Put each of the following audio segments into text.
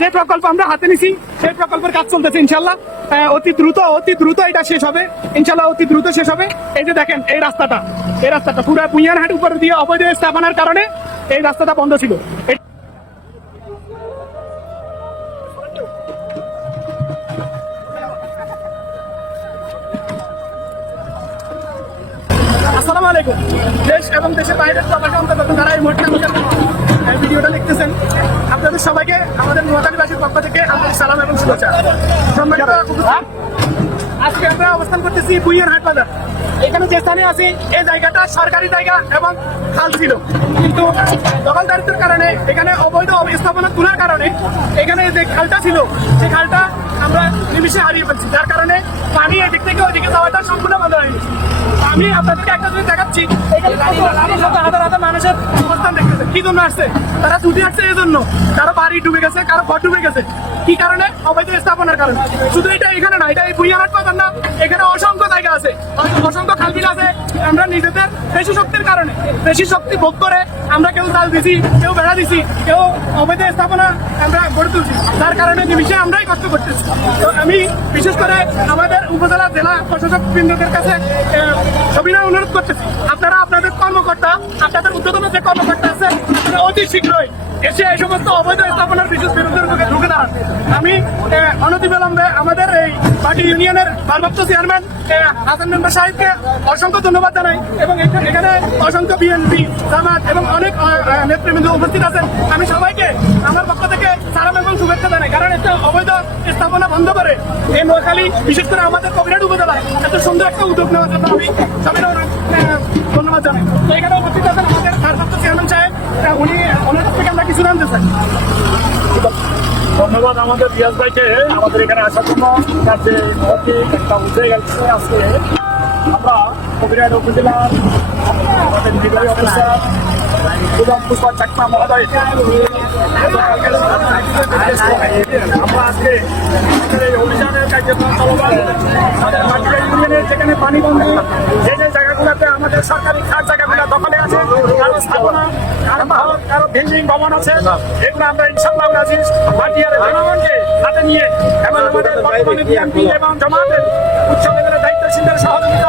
যে প্রকল্প আমরা হাতে নিছি, সেই প্রকল্পের কাজ চলতেছে, ইনশাল্লাহ। অতি দ্রুত অতি দ্রুত এটা শেষ হবে। ইনশাল্লাহ অতি দ্রুত শেষ হবে। এই যে দেখেন, এই রাস্তাটা এই রাস্তাটা পুরো পুঁয়ারহাট উপর দিয়ে অবৈধ স্থাপনার কারণে এই রাস্তাটা বন্ধ ছিল। আসসালামু আলাইকুম। দেশ এবং দেশের বাইরের প্রবাসী অন্তর্গত যারা এই মুহূর্তে আমাদের ভিডিওটা দেখতেছেন আপনাদের সবাইকে আমাদের নোয়াখালীবাসীর পক্ষ থেকে আমাদের সালাম এবং শুভেচ্ছা। সম্মানিত আজকে আমরা অবস্থান করতেছি বুইয়ের হাট বাজার। এখানে যে স্থানে আছি এই জায়গাটা সরকারি জায়গা এবং খাল ছিল। কিন্তু দখলদারিত্বের কারণে এখানে অবৈধ স্থাপনা তোলার কারণে এখানে যে খালটা ছিল সেই খালটা আমরা নিমিশে হারিয়ে ফেলছি। যার কারণে পানি এদিক থেকে ওইদিকে যাওয়াটা সম্পূর্ণ বন্ধ হয়ে গেছে। আমি আপনাদেরকে একটা জিনিস দেখাচ্ছি। হাজার হাজার মানুষের অবস্থান দেখতেছে কি জন্য আসছে? তারা ছুটি আসছে এই জন্য। কারও বাড়ি ডুবে গেছে, কারও ঘর ডুবে গেছে। কি কারণে? অবৈধ স্থাপনার কারণে। শুধু এটা এখানে না, এটা এই না, এখানে অসংখ্য জায়গা আছে। অসংখ্য খালবিল আছে। আমরা নিজেদের বেশি শক্তির কারণে, বেশি শক্তি ভোগ করে আমরা কেউ জাল দিছি, কেউ বেড়া দিছি, কেউ অবৈধ স্থাপনা আমরা গড়ে তুলছি। তার কারণে নিমিশে আমরাই কষ্ট করতেছি। তো আমি বিশেষ করে আমাদের উপজেলা জেলা প্রশাসক বৃন্দদের কাছে সবিনয় অনুরোধ করতেছি। আপনারা আপনাদের কর্মকর্তা, আপনাদের উদ্যোতন যে কর্মকর্তা আছে অতি শীঘ্রই এসে এই সমস্ত অবৈধ স্থাপনার বিশেষ বিরুদ্ধের মুখে ঢুকে দাঁড়ান। আমি অনতিবিলম্বে আমাদের এই পার্টি ইউনিয়নের ভারপ্রাপ্ত চেয়ারম্যান হাসান মেম্বার সাহেবকে অসংখ্য ধন্যবাদ জানাই এবং এখা- এখানে অসংখ্য বিএনপি, জামাত এবং অনেক নেতৃবৃন্দ উপস্থিত আছেন। আমি সবাইকে আমার পক্ষ থেকে সালাম এবং শুভেচ্ছা জানাই কারণ এটা অবৈধ স্থাপনা বন্ধ করে। এই নোয়াখালী, বিশেষ করে আমাদের কবিরাট উপজেলায় এত সুন্দর একটা উদ্যোগ নেওয়ার জন্য আমি সবাই ধন্যবাদ জানাই। তো এখানে উপস্থিত আছেন আমাদের ভারপ্রাপ্ত চেয়ারম্যান সাহেব। উনি ওনার থেকে আমরা কিছু জানতে চাই। ধন্যবাদ আমাদের রিয়াজ ভাইকে। আমাদের এখানে আসার জন্য তার যে একটা আজকে আমরা কবিরাট উপজেলার আমাদের নির্বাহী অফিসার সুগম পুষ্পা চাকমা যেখানে পানি বন্ধ, যে যে জায়গাগুলোতে আমাদের সরকারি খাস জায়গাগুলো দখলে আছে, কারও স্থাপনা, কারও ভবন, কারও বিল্ডিং ভবন আছে, এগুলো আমরা ইনশাল্লাহ আজিজ মাটিয়ার জনগণকে হাতে নিয়ে এবং আমাদের বর্তমানে বিএনপি এবং জামাতের উচ্চ দায়িত্বশীলদের প্রশাসনের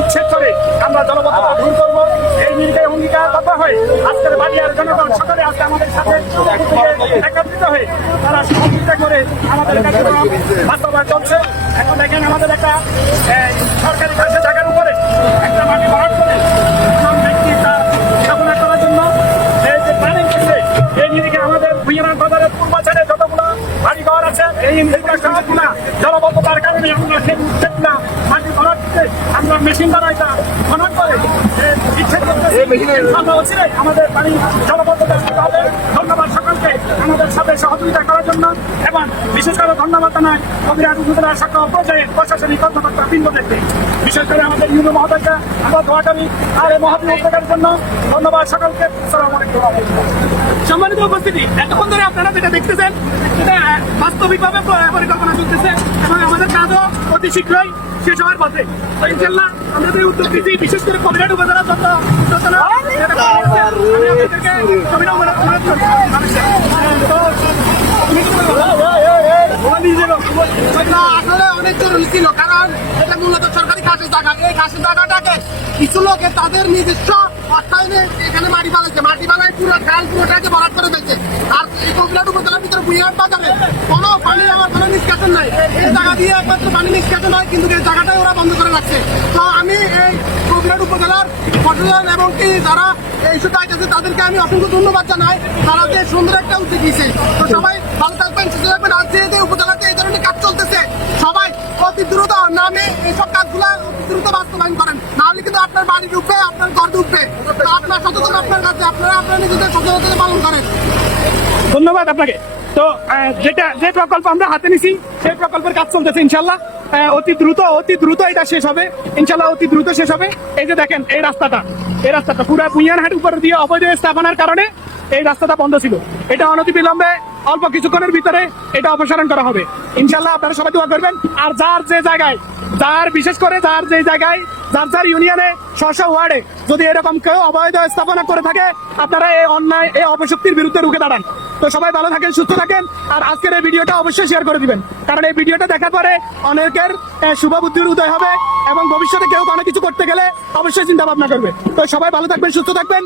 উচ্ছেদ করে আমরা জলবদ্ধতা দূর করব। এই নির্দেশ অঙ্গীকার কথা হয়। আজকের বাড়িয়ার জনগণ সকলে আজকে আমাদের সাথে একত্রিত হয়ে তারা সহযোগিতা করে আমাদের বাস্তবায়ন চলছে এখন দেখেন আমাদের একটা সরকারি কাজের জায়গার উপরে একটা মাটি ভরাট করে ব্যক্তি তার স্থাপনা জন্য যে প্ল্যানিং করছে এই নিরিখে আমাদের ভুইয়ারান বাজারের পূর্বাচারে যতগুলো বাড়ি আছে, এই এগুলো সবগুলা জলবদ্ধতার কারণে আমরা সেই উচ্ছেদগুলা মাটি ভরাট দিতে আমরা মেশিন বানাইটা খনন করে বিচ্ছেদ করতেছি আমরা আমাদের পানি জলবদ্ধতা হবে। ধন্যবাদ সকলকে আমাদের সাথে সহযোগিতা করার জন্য এবং বিশেষ করে ধন্যবাদ জানাই কবিরাজ উপজেলার সকল পর্যায়ে প্রশাসনিক কর্মকর্তা বৃন্দদেরকে। বিশেষ করে আমাদের ইউনো মহোদয়কে আমরা দোয়া করি আর এই মহাবীর উদ্যোগের জন্য ধন্যবাদ সকলকে। সম্মানিত উপস্থিতি এতক্ষণ ধরে আপনারা যেটা দেখতেছেন সেটা বাস্তবিকভাবে পরিকল্পনা চলতেছে। অতি শীঘ্রই শেষ হওয়ার পথে তো ইনশাল্লাহ আমরা যে উদ্যোগ নিচ্ছি বিশেষ করে কবিরাট উপজেলা যত। তো? আসলে অনেক জরুরি ছিল কারণ সরকারি এই খাসের জায়গাটাকে কিছু লোকে তাদের নিজস্ব অর্থায়নে এখানে মাটি বানাইছে। মাটি বানাই পুরো খাল পুরোটাকে ভরাট করে ফেলছে আর এই কবিরাট উপজেলার ভিতরে বুইয়ার বাজারে কোনো পানি আমার কোনো নিষ্কাশন নাই। এই জায়গা দিয়ে একমাত্র পানি নিষ্কাশন হয়, কিন্তু এই জায়গাটাই ওরা বন্ধ করে রাখছে। তো আমি এই কবিরাট উপজেলার প্রশাসন এবং কি যারা এই ইস্যুটা আছে তাদেরকে আমি অসংখ্য ধন্যবাদ জানাই। তারা যে সুন্দর একটা উদ্যোগ নিয়েছে। তো সবাই ভালো থাকবেন, সুস্থ থাকবেন। আর যে উপজেলাতে এই ধরনের কাজ চলতেছে অতি দ্রুত নামে এইসব কাজগুলো দ্রুত বাস্তবায়ন করেন। নাহলে কিন্তু আপনার বাড়ি ডুববে, আপনার ঘর ডুববে। আপনার সচেতন আপনার কাছে, আপনারা আপনার নিজেদের সচেতনতা পালন করেন। ধন্যবাদ আপনাকে। তো যেটা, যে প্রকল্প আমরা হাতে নিছি, সেই প্রকল্পের কাজ চলতেছে, ইনশাল্লাহ। অতি দ্রুত অতি দ্রুত এটা শেষ হবে। ইনশাল্লাহ অতি দ্রুত শেষ হবে। এই যে দেখেন, এই রাস্তাটা এই রাস্তাটা পুরো পুঁয়ারহাট উপর দিয়ে অবৈধ স্থাপনার কারণে এই রাস্তাটা বন্ধ ছিল। এটা অনতি বিলম্বে অল্প কিছুক্ষণের ভিতরে এটা অপসারণ করা হবে। ইনশাল্লাহ আপনারা সবাই দোয়া করবেন। আর যার যে জায়গায়, যার বিশেষ করে যার যে জায়গায়, যার যার ইউনিয়নে স্ব স্ব ওয়ার্ডে যদি এরকম কেউ অবৈধ স্থাপনা করে থাকে, আপনারা এই অন্যায়, এই অপশক্তির বিরুদ্ধে রুখে দাঁড়ান। তো সবাই ভালো থাকেন, সুস্থ থাকেন, আর আজকের এই ভিডিওটা অবশ্যই শেয়ার করে দিবেন। কারণ এই ভিডিওটা দেখার পরে অনেকের শুভ বুদ্ধির উদয় হবে এবং ভবিষ্যতে কেউ কোনো কিছু করতে গেলে অবশ্যই চিন্তা ভাবনা করবে। তো সবাই ভালো থাকবেন, সুস্থ থাকবেন।